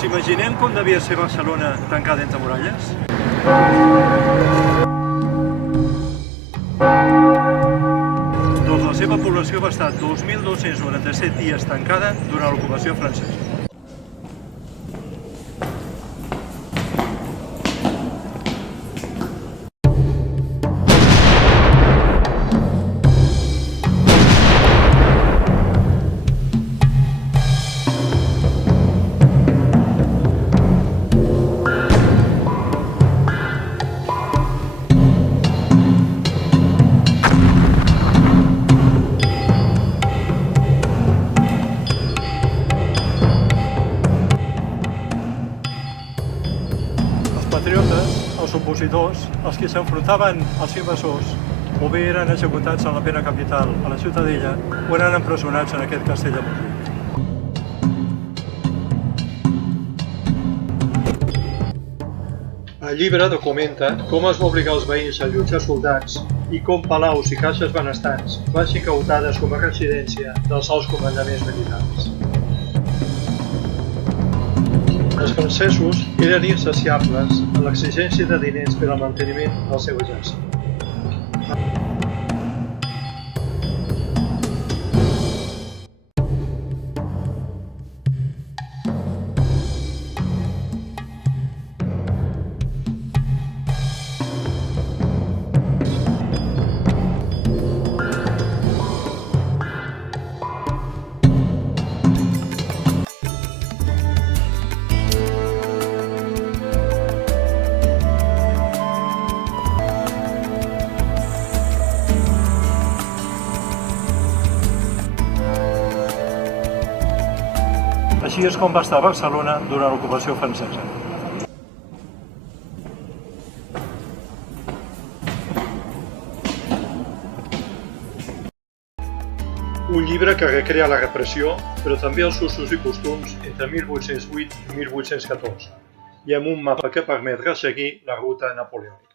Ens imaginem com devia ser Barcelona tancada entre muralles? Doncs la seva població va estar 2.297 dies tancada durant l'ocupació francesa. Patriotes, els opositors, els que s'enfrontaven als invasors, o bé eren executats en la pena capital a la Ciutadella o eren empresonats en aquest castell de Montjuïc. El llibre documenta com es va obligar els veïns a allotjar soldats i com palaus i caixes benestants van ser incautades com a residència dels alts comandaments militars. Els francesos eren insaciables en l'exigència de diners per al manteniment del seu exèrcit. Així és com va estar Barcelona durant l'ocupació francesa. Un llibre que recrea la repressió, però també els usos i costums entre 1808 i 1814, i amb un mapa que permet resseguir la ruta napoleònica.